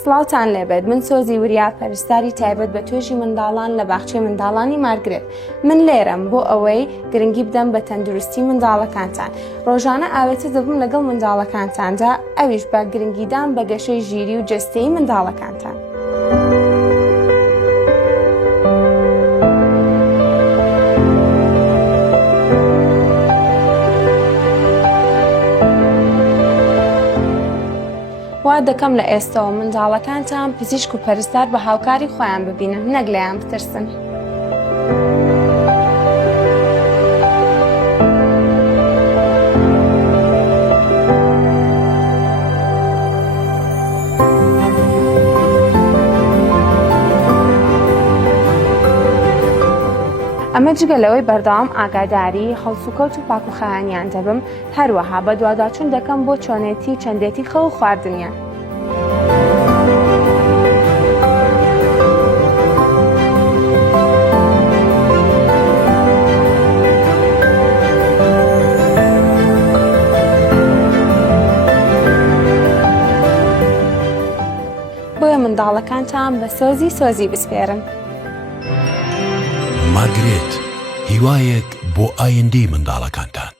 سڵاوتان لێبێت من سۆزی وریا پەرستاری تایبەت بە توێژی منداڵان لە باخچەی منداڵانی مارگرێت من لێرەم بۆ ئەوەی گرنگی بدەم بە تەندروستی منداڵەکانتان ڕۆژانە ئاوێتە دەبم لەگەڵ منداڵەکانتاندا ئەویش بە گرنگیدان بە گەشەی ژیری و جەستەیی منداڵەکانتان وا دەکەم لە ئێستەوە منداڵەکانتان پزیشک و پەرستار بە هاوکاری خۆیان ببینن نەک لەیان بترسن. ئەمە جگە لەوەی بەردەوام ئاگاداری هەڵسوکەوت و پاکوخەیانیان دەبم هەروەها بە دوواداچوون دەکەم بۆ چۆنێتی چەندێتی خەو و خواردنیان. بۆیە منداڵەکانتان بە سۆزی بسپێرن. مارگرێت هیوایەک بۆ ئایندەی منداڵەکانتان.